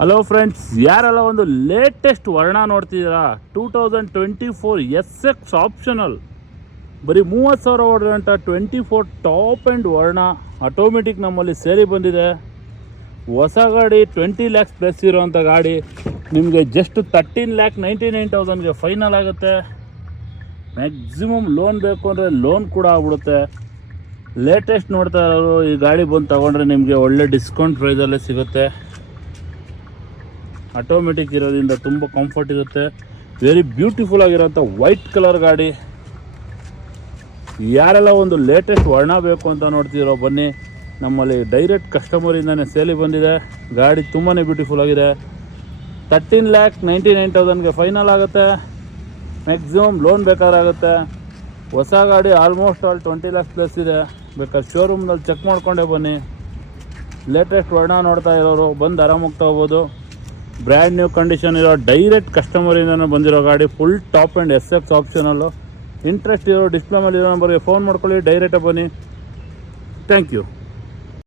Hello friends, ಯಾರೆಲ್ಲ ಒಂದು latest ವರ್ಣ ನೋಡ್ತಿದ್ದೀರಾ 2024 SX ಆಪ್ಷನಲ್ ಬರೀ 30,000 ಹೊಡೆದಂಥ 24 ಟಾಪ್ ಆ್ಯಂಡ್ ವರ್ಣ ಆಟೋಮೆಟಿಕ್ ನಮ್ಮಲ್ಲಿ ಸೇರಿ ಬಂದಿದೆ. ಹೊಸ ಗಾಡಿ 20 lakhs ಪ್ಲಸ್ ಇರೋವಂಥ ಗಾಡಿ ನಿಮಗೆ ಜಸ್ಟ್ 13,99,000ಗೆ ಫೈನಲ್ ಆಗುತ್ತೆ. ಮ್ಯಾಕ್ಸಿಮಮ್ ಲೋನ್ ಬೇಕು ಅಂದರೆ ಲೋನ್ ಕೂಡ ಆಗ್ಬಿಡುತ್ತೆ. ಲೇಟೆಸ್ಟ್ ನೋಡ್ತಾ ಇರೋರು ಈ ಗಾಡಿ ಬಂದು ತೊಗೊಂಡ್ರೆ ನಿಮಗೆ ಒಳ್ಳೆ ಡಿಸ್ಕೌಂಟ್ ಪ್ರೈಸಲ್ಲೇ ಸಿಗುತ್ತೆ. ಆಟೋಮೆಟಿಕ್ ಇರೋದ್ರಿಂದ ತುಂಬ ಕಂಫರ್ಟ್ ಇರುತ್ತೆ. ವೆರಿ ಬ್ಯೂಟಿಫುಲ್ ಆಗಿರೋಂಥ ವೈಟ್ ಕಲರ್ ಗಾಡಿ. ಯಾರೆಲ್ಲ ಒಂದು ಲೇಟೆಸ್ಟ್ ವರ್ಣ ಬೇಕು ಅಂತ ನೋಡ್ತಿರೋ ಬನ್ನಿ, ನಮ್ಮಲ್ಲಿ ಡೈರೆಕ್ಟ್ ಕಸ್ಟಮರಿಂದನೇ ಸೇಲಿ ಬಂದಿದೆ. ಗಾಡಿ ತುಂಬಾ ಬ್ಯೂಟಿಫುಲ್ ಆಗಿದೆ. 13,99,000ಗೆ ಫೈನಲ್ ಆಗುತ್ತೆ. ಮ್ಯಾಕ್ಸಿಮಮ್ ಲೋನ್ ಬೇಕಾಗುತ್ತೆ. ಹೊಸ ಗಾಡಿ ಆಲ್ಮೋಸ್ಟ್ ಆಲ್ 20 lakhs ಪ್ಲಸ್ ಇದೆ. ಬೇಕಾದ್ರೆ ಶೋರೂಮ್ನಲ್ಲಿ ಚೆಕ್ ಮಾಡ್ಕೊಂಡೇ ಬನ್ನಿ. ಲೇಟೆಸ್ಟ್ ವರ್ಣ ನೋಡ್ತಾ ಇರೋರು ಬಂದು ಆರಾಮಾಗಿ ತೊಗೋಬೋದು. ಬ್ರ್ಯಾಂಡ್ ನ್ಯೂ ಕಂಡೀಷನ್ ಇರೋ ಡೈರೆಕ್ಟ್ ಕಸ್ಟಮರಿಂದನೇ ಬಂದಿರೋ ಗಾಡಿ, ಫುಲ್ ಟಾಪ್ ಆ್ಯಂಡ್ SX ಆಪ್ಷನಲ್ಲು. ಇಂಟ್ರೆಸ್ಟ್ ಇರೋ ಡಿಸ್ಪ್ಲೇ ಮೇಲೆ ಇರೋ ನಂಬರ್ಗೆ ಫೋನ್ ಮಾಡ್ಕೊಳ್ಳಿ, ಡೈರೆಕ್ಟಾಗಿ ಬನ್ನಿ. Thank you.